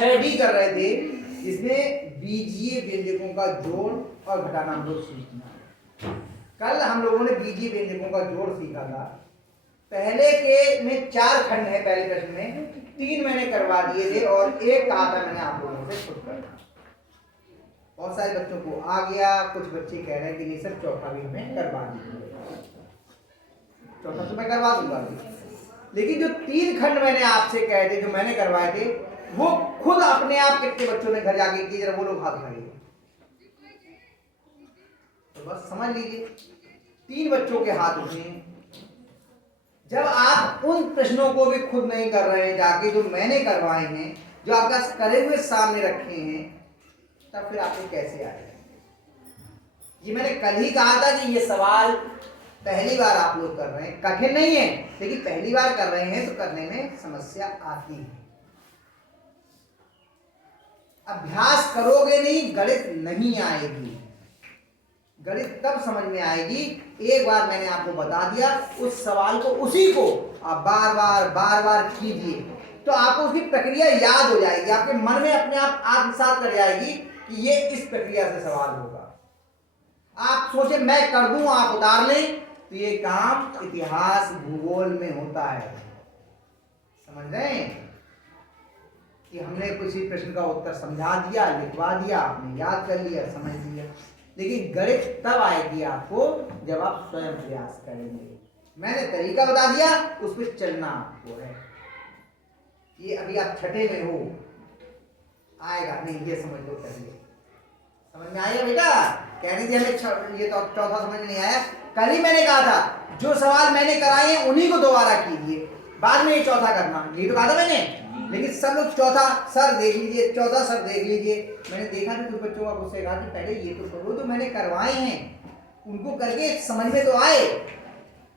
6D कर रहे थे, जिसमें बीजीय व्यंजकों का जोड़ और घटाना हम लोग सीखना। कल हम लोगों ने बीजीय व्यंजकों का जोड़ सीखा था। पहले के में 4 खंड है, पहले प्रश्न में 3 मैंने करवा दिए थे और 1 कहा था मैंने आप लोगों से खुद करना। बहुत सारे बच्चों को आ गया, कुछ बच्चे कह रहे हैं कि नहीं सर चौथा भी हमें करवा दीजिए। चौथा तो मैं करवा दूंगा, लेकिन जो 3 खंड मैंने आपसे कहे थे, जो मैंने करवाए थे, वो खुद अपने आप कितने बच्चों ने घर जाके किए, जरा वो लोग हाथ उठाइए। तो बस समझ लीजिए 3 बच्चों के हाथ उठे। जब आप उन प्रश्नों को भी खुद नहीं कर रहे हैं जाके, जो मैंने करवाए हैं, जो आपका करे हुए सामने रखे हैं, तब फिर आपको कैसे आएगा? ये मैंने कल ही कहा था कि ये सवाल पहली बार आप लोग कर रहे हैं, कठिन नहीं है, लेकिन पहली बार कर रहे हैं तो करने में समस्या आती है। अभ्यास करोगे नहीं, गणित नहीं आएगी। गणित तब समझ में आएगी, एक बार मैंने आपको बता दिया, उस सवाल को उसी को आप बार बार कीजिए, तो आपको उसकी प्रक्रिया याद हो जाएगी, आपके मन में अपने आप आत्मसात कर जाएगी कि ये इस प्रक्रिया से सवाल होगा। आप सोचे मैं कर दूं, आप उतार लें, तो ये काम इतिहास भूगोल में होता है। समझ रहे हैं कि हमने किसी प्रश्न का उत्तर समझा दिया, लिखवा दिया, आपने याद कर लिया, समझ लिया, लेकिन गणित तब आएगी आपको जब आप स्वयं प्रयास करेंगे। मैंने तरीका बता दिया, उस पर चलना आपको है। ये अभी आप छठे में हो, आएगा नहीं, ये समझ लो, करिए। समझ में आएगा बेटा? कहने से हमें ये तो चौथा समझ नहीं आया। कल ही मैंने कहा था जो सवाल मैंने कराए हैं उन्हीं को दोबारा कीजिए, बाद में ये चौथा करना, यही तो कहा था मैंने। लेकिन सब लोग चौथा सर देख लीजिए, चौथा सर देख लीजिए। मैंने देखा था कुछ बच्चों का, मुझसे कहा कि पहले ये तो करो जो मैंने करवाए हैं, उनको करके समझ में तो आए।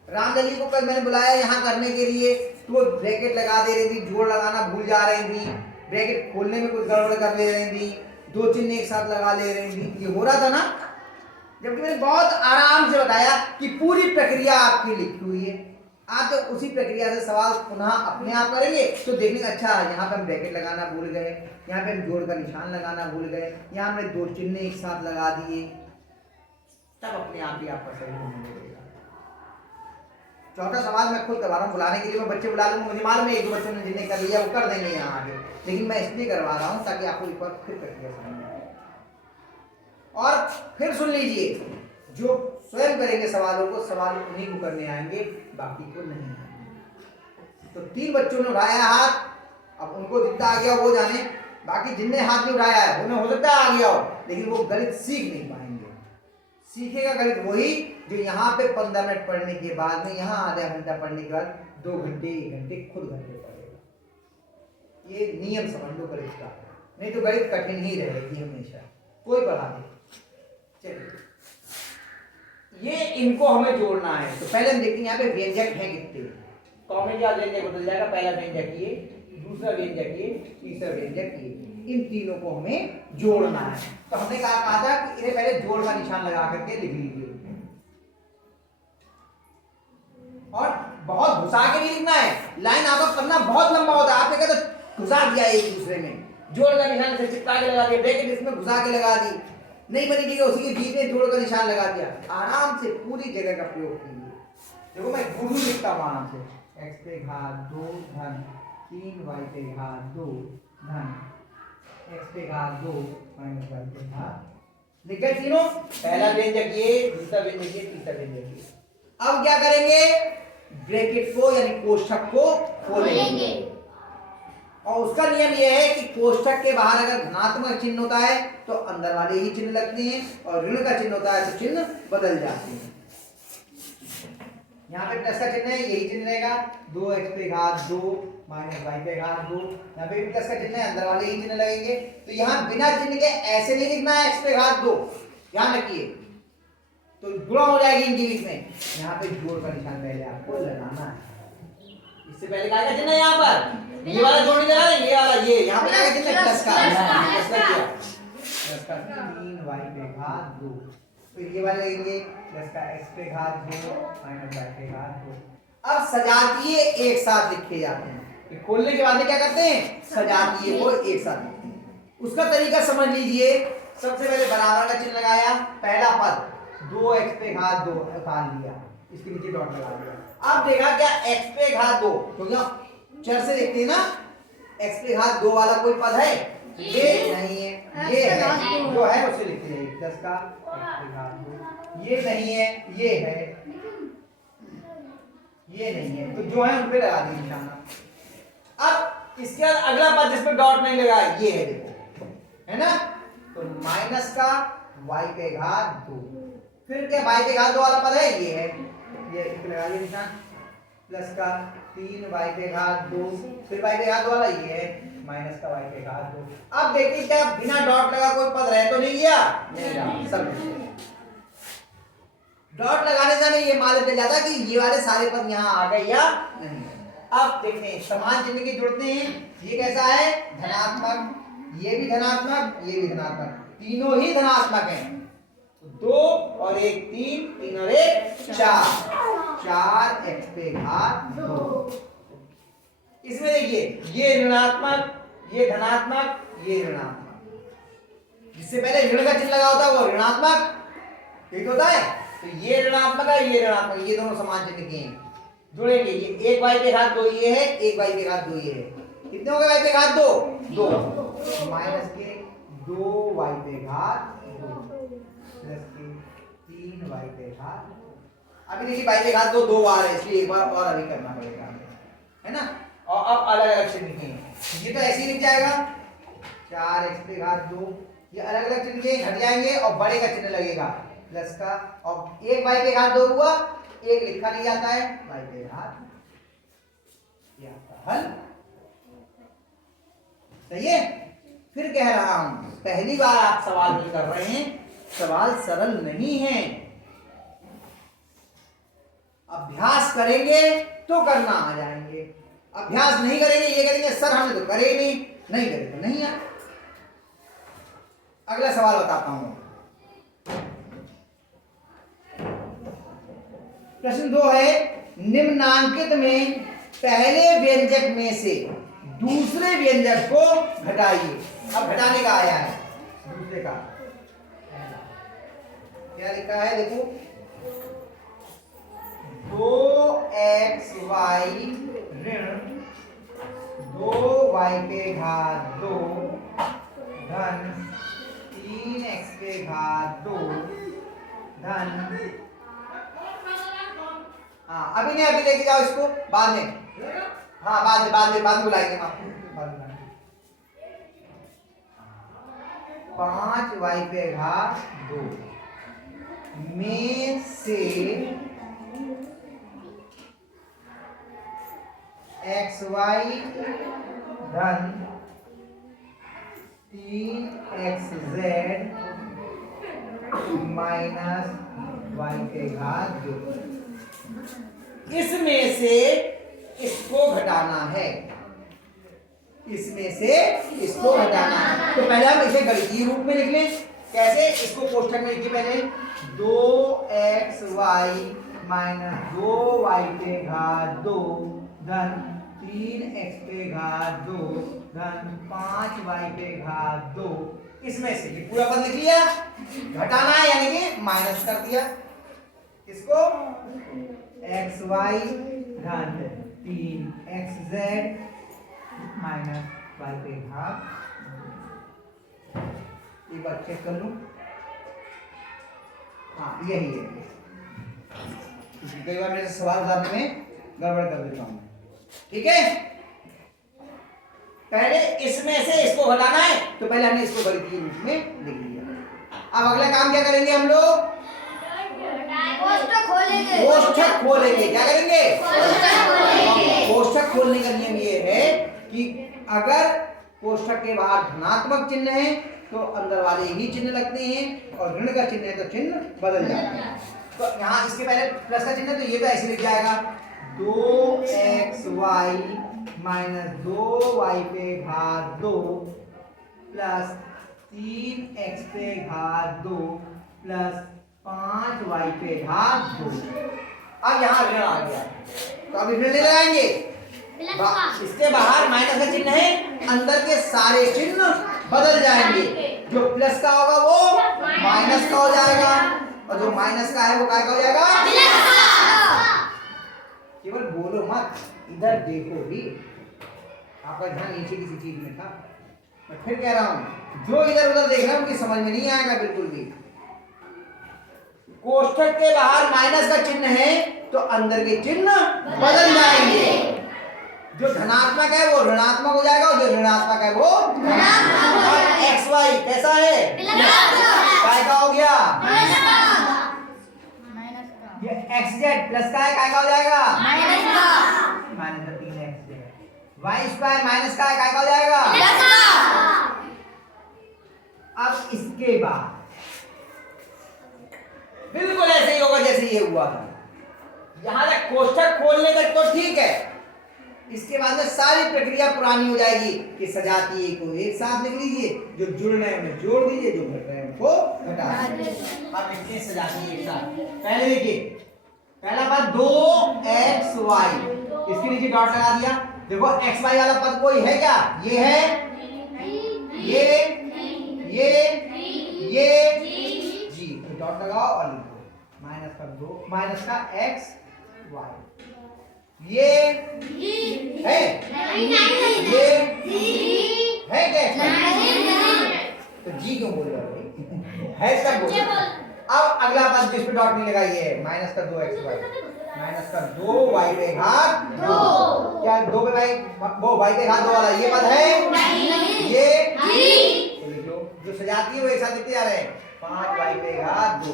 रामदली को कल मैंने बुलाया यहाँ करने के लिए, तो वो ब्रैकेट लगा दे रही थी, जोड़ लगाना भूल जा रही थी, ब्रैकेट खोलने में कुछ गड़बड़ कर ले रही थी, 2 चिन्ह एक साथ लगा ले रही थी, ये हो रहा था ना। जबकि मैंने बहुत आराम से बताया कि पूरी प्रक्रिया आपकी लिखी हुई है। आप जब उसी प्रक्रिया से सवाल पुनः अपने आप करेंगे तो देखेंगे, अच्छा यहाँ पे हम ब्रैकेट लगाना भूल गए, यहाँ पे हम जोड़ का निशान लगाना भूल गए, यहाँ हमने 2 चिन्ह एक साथ लगा दिए, तब अपने आप ही आपका सही होने लगेगा। चौथा सवाल मैं खुद करवा रहा हूँ, बुलाने के लिए मैं बच्चे बुला लूंगा, मुझे मालूम है 1-2 बच्चों ने जिन्हें कर लिया वो कर देंगे यहाँ आगे, लेकिन मैं इसलिए करवा रहा हूँ ताकि आपको एक बार फिर प्रक्रिया समझ में आए। और फिर सुन लीजिए, जो स्वयं करेंगे सवालों को, सवाल उन्हीं को करने आएंगे, बाकी को नहीं आएंगे। तो 3 बच्चों ने उठाया हाथ, अब उनको जितना आ गया वो जाने, बाकी जिनने हाथ नहीं उठाया है उन्हें हो सकता है आ गया हो, लेकिन वो गणित सीख नहीं पाएंगे। सीखेगा गणित वही जो यहाँ पे 15 मिनट पढ़ने के बाद में, यहाँ आधा घंटा पढ़ने के बाद 2 घंटे 1 घंटे खुद घर पे पढ़ेगा। ये नियम समझ लो गणित का, नहीं तो गणित कठिन ही रहेगी हमेशा, कोई पढ़ा दे। चलिए, ये इनको हमें जोड़ना है। तो पहले हम देखते हैं यहाँ पे व्यंजक हैं कितने। कॉमन या व्यंजक बदल जाएगा, पहला व्यंजक ये, दूसरा व्यंजक ये, तीसरा व्यंजक ये, इन तीनों को हमें जोड़ना है। तो हमने कहा था कि इन्हें पहले जोड़ का निशान लगा करके लिख लीजिए, और बहुत घुसा के नहीं लिखना है। लाइन आपका पन्ना बहुत लंबा होता है, आपने कहते घुसा दिया एक दूसरे में, जोड़ का निशान से चिपका के लगा दिया, ब्रैकेट इसमें घुसा के लगा दी, नहीं बनी ठीक है, उसी के बीच में जोड़ का निशान लगा दिया। आराम से पूरी जगह का प्रयोग कीजिए। देखो मैं गुरु लिखता हूँ आराम से, x पे घात 2 धन 3 y पे घात 2 धन x पे घात 2 माइनस y पे घात। लिख गए तीनों, पहला व्यंजक ये, दूसरा व्यंजक ये, तीसरा व्यंजक ये। अब क्या करेंगे, ब्रैकेट को यानी कोष्ठक को खोलेंगे, और उसका नियम यह है कि कोष्ठक के बाहर अगर धनात्मक चिन्ह होता है तो अंदर वाले ही चिन्ह लगते हैं, और ऋण का चिन्ह होता है तो चिन्ह बदल जाते हैं। यहाँ पे प्लस का चिन्ह है, यही चिन्ह रहेगा, 2x पे घात 2 माइनस y पे घात 2, यहाँ पे भी प्लस का चिन्ह है, अंदर वाले ही चिन्ह लगेंगे। तो यहाँ बिना चिन्ह के ऐसे नहीं लिखना है x पे घात 2, ध्यान रखिए, तो गुणा हो जाएगी इनके बीच में। यहाँ पे जोड़ का निशान पहले आपको लगाना है। इससे पहले क्या का चिन्ह है, यहाँ पर ये वाला जोड़ नहीं लगा, ये वाला, ये यहाँ पे क्या चिन्ह है, प्लस का, प्लस का 3y पे घात 2, फिर ये वाले लेंगे प्लस का x पे घात 2 माइनस y पे घात 2। अब सजातीय एक साथ लिखे जाते हैं, खोलने के बाद में क्या करते हैं, सजातीय को एक साथ। उसका तरीका समझ लीजिए। सबसे पहले बराबर का चिन्ह लगाया, पहला पद 2x पे घात 2 उतार लिया, इसके नीचे डॉट लगा दिया। अब देखा क्या x पे घात 2, क्योंकि चर से देखते हैं ना, x पे घात 2 वाला कोई पद है? ये नहीं है, ये है, जो है उसे लिखते हैं 10 का x पे घात 2। ये नहीं है, ये है, ये नहीं है, तो जो है उन पे लगा दी निशाना। अब इसके बाद अगला पद जिसमें डॉट नहीं लगा, ये है, देखो, है ना? तो माइनस का y पे घात 2, फिर क्या y पे घात 2 वाला पद है? ये है, ये लगा दिया निशान, प्लस का 3y पे घात 2, फिर y पे घात 2 वाला ये है, माइनस का y पे घात 2। अब देखिए क्या बिना डॉट लगा कोई पद रह तो नहीं गया? नहीं रहा, सब डॉट लगाने से हमें ये मालूम चल जाता कि ये वाले सारे पद यहाँ आ गए या नहीं। अब देखते हैं समान चिन्ह के जुड़ते हैं। ये कैसा है? धनात्मक, ये भी धनात्मक, ये भी धनात्मक, तीनों ही धनात्मक हैं। 2 और 1 3, 3 और 1 4, 4x पे घात 2। इसमें देखिए ये ऋणात्मक, ये धनात्मक, ये ऋणात्मक। जिससे पहले ऋण का चिन्ह लगा होता है वो ऋणात्मक ठीक होता है, तो ये ऋणात्मक है, ये ऋणात्मक, ये दोनों समान चिन्ह के हैं, जुड़ेंगे। ये 1y पे घात 2 ये है, 1y पे घात 2 ये है, कितने हो गए y पे घात 2? 2 माइनस के 2y पे घात 2 प्लस के 3y पे घात। अभी देखिए y पे घात 2 2 बार है, इसलिए एक बार और अभी करना पड़ेगा, है ना? और अब अलग अलग चिन्ह लिखेंगे। ये तो ऐसे ही लिख जाएगा 4x पे घात 2, ये अलग अलग चिन्ह के घट जाएंगे और बड़े का चिन्ह लगेगा प्लस का, और एक y पे घात 2 हुआ, एक लिखा नहीं जाता है, y पे घात, ये आपका हल। सही है? फिर कह रहा हूं, पहली बार आप सवाल हल कर रहे हैं, सवाल सरल नहीं है, अभ्यास करेंगे तो करना आ जाएंगे, अभ्यास नहीं करेंगे, ये करेंगे सर हमने तो करे नहीं, नहीं करे तो नहीं है। अगला सवाल बताता हूं। प्रश्न 2 है, निम्नांकित में पहले व्यंजक में से दूसरे व्यंजक को घटाइए। अब घटाने का आया है, दूसरे का क्या लिखा है? देखो 2xy ऋण 2y पे घात 2 धन 3x पे घात 2 धन, हाँ अभी नहीं, अभी लेके जाओ इसको बाद में, हाँ बाद में बुलाएंगे हम आपको, बाद में 5y पे घात 2 में से xy धन 3xz माइनस y पे घात 2, इसमें से इसको घटाना है, इसमें से इसको घटाना है। तो पहले हम इसे गणितीय रूप में लिख लें। कैसे? इसको कोष्ठक में लिखिए पहले, 2xy माइनस 2y पे घात 2 धन 3x पे घात 2 धन 5y पे घात 2, इसमें से ये पूरा पद लिख लिया, घटाना है यानी कि माइनस कर दिया, इसको xy धन 3xz माइनस y पे घात, एक बार चेक कर लूं, हाँ यही है, कई बार मेरे सवाल करने में गड़बड़ कर देता हूं, ठीक है? पहले इसमें से इसको घटाना है, तो पहले हमने इसको गणितीय रूप में लिख लिया। अब अगला काम क्या करेंगे हम लोग? कोष्ठक खोलेंगे। क्या करेंगे? कोष्ठक खोलने का नियम ये है कि अगर कोष्ठक के बाहर धनात्मक चिन्ह है तो अंदर वाले ही चिन्ह लगते हैं, और ऋण का चिन्ह है तो चिन्ह बदल जाते हैं। तो यहाँ इसके पहले प्लस का चिन्ह है तो ये तो ऐसे लिख जाएगा 2xy माइनस 2y पे घात 2 प्लस 3x पे घात 2 प्लस 5y पे घात 2। अब यहाँ ऋण आ गया तो अब ऋण ले लगाएंगे, इसके बाहर माइनस का चिन्ह है, अंदर के सारे चिन्ह बदल जाएंगे। जो प्लस का होगा वो माइनस का हो जाएगा और जो माइनस का है वो काय का हो जाएगा। केवल बोलो मत, इधर देखो भी। आपका ध्यान नीचे किसी चीज में था। मैं फिर कह रहा हूं, जो इधर उधर देख रहा हूं कि समझ में नहीं आएगा बिल्कुल भी। कोष्ठक के बाहर माइनस का चिन्ह है तो अंदर के चिन्ह बदल जाएंगे। जो धनात्मक है वो ऋणात्मक हो जाएगा और जो ऋणात्मक है वो धनात्मक। और एक्स वाई कैसा है, काय का हो गया, ये एक्स जेड प्लस का है, काय का हो जाएगा, माइनस का 3x Z. Y square minus का है, काय का हो जाएगा। अब इसके बाद बिल्कुल ऐसे ही होगा जैसे ये हुआ था। यहां तक कोष्ठक खोलने तक तो ठीक है, इसके बाद में सारी प्रक्रिया पुरानी हो जाएगी कि सजातीय को एक साथ लिख लीजिए, जो जुड़ रहे हैं उन्हें जोड़ दीजिए, जो घट रहे हैं उनको घटा दीजिए। अब लिखते हैं सजातीय एक साथ। पहले देखिए, पहला पद 2xy, इसके नीचे डॉट लगा दिया। देखो xy वाला पद कोई है क्या, ये है, ये जी, तो डॉट लगाओ और लिखो माइनस का 2 माइनस का x y। ये है, ये है क्या, तो जी क्यों बोल रहे हो, है इसका बोल। अब अगला पद जिस पे डॉट नहीं लगाई है, माइनस का 2xy, माइनस का 2y पे घात 2। क्या 2 पे भाई वो y पे घात 2 वाला ये पद है, ये तो लिख लो। जो सजाती है वो एक साथ लिखते जा रहे हैं, 5y पे घात 2,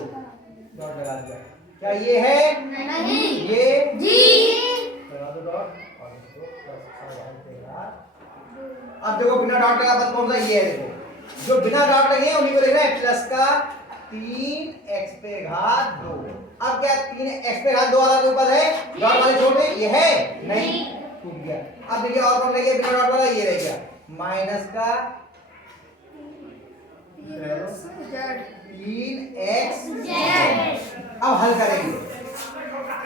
डॉट लगा दिया। क्या ये है, नहीं, ये लगा दो डॉट और इसको प्लस y पे घात। अब देखो बिना डॉट लगा पद कौन सा, ये है। देखो जो बिना डॉट लगे हैं उन्हीं को लिख रहे हैं, प्लस का 3x पे घात 2। अब क्या 3x पे घात 2 वाला जो पद है डॉट वाले छोड़ दे, ये है नहीं, टूट गया। अब देखिए और पद रह बिना डॉट वाला, ये रह गया माइनस का 3x। अब हल करेंगे,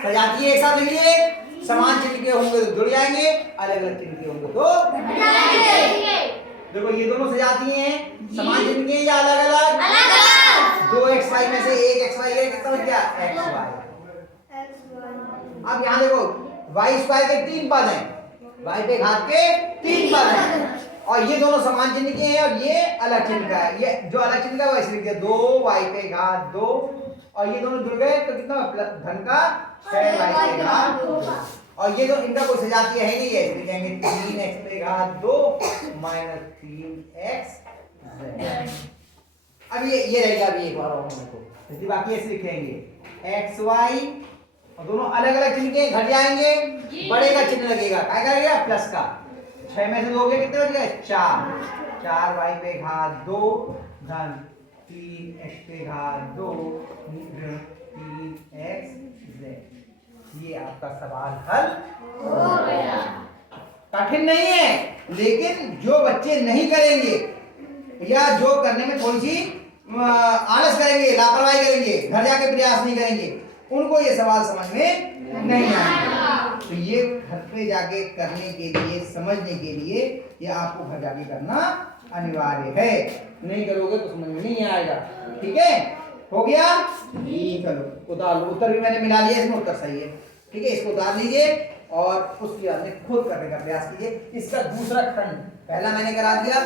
सजातीय एक साथ लिखिए, समान चिन्ह के होंगे तो जुड़ जाएंगे, अलग अलग चिन्ह के होंगे तो हट जाएंगे। देखो ये दोनों सजातीय हैं, समान चिन्ह के या अलग अलग, 2xy में से एक xy है, कितना बच गया xy। अब यहाँ देखो y स्क्वायर के 3 पद हैं, y पे घात के 3 पद हैं और ये दोनों समान चिन्ह के हैं और ये अलग चिन्ह का है। ये जो अलग चिन्ह का है वो इसलिए लिख दिया 2y पे घात 2 और ये दोनों जुड़ गए तो कितना धन का 6y पे घात 2 और ये तो इनका कोई सजातीय है नहीं है, इसलिए लिखेंगे 3x पे घात 2 माइनस 3x। अब ये रहेगा, अभी एक बार और देखो, बाकी ऐसे लिखेंगे xy और दोनों अलग अलग चिन्ह के घट जाएंगे, बड़े का चिन्ह लगेगा, क्या करेगा प्लस का, 6 में से 2 के कितने बच गए 4y पे घात 2 धन 3x पे घात 2 3x z। ये आपका सवाल हल हो गया। कठिन नहीं है, लेकिन जो बच्चे नहीं करेंगे या जो करने में थोड़ी सी आलस करेंगे, लापरवाही करेंगे, घर जाके प्रयास नहीं करेंगे, उनको ये सवाल समझ में नहीं आएगा। तो ये घर पे जाके करने के लिए, समझने के लिए ये आपको घर जाके करना अनिवार्य है। नहीं करोगे तो समझ में नहीं आएगा। ठीक है, हो गया। चलो उतार लो, उत्तर भी मैंने मिला लिया, इसमें उत्तर सही है। ठीक है, इसको उतार लीजिए और उसके बाद में खुद करने का प्रयास कीजिए। इसका दूसरा खंड पहला मैंने करा दिया,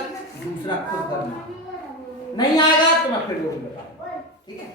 दूसरा खुद करना। नहीं आएगा तो मैं फिर वो भी बताऊंगा। ठीक है।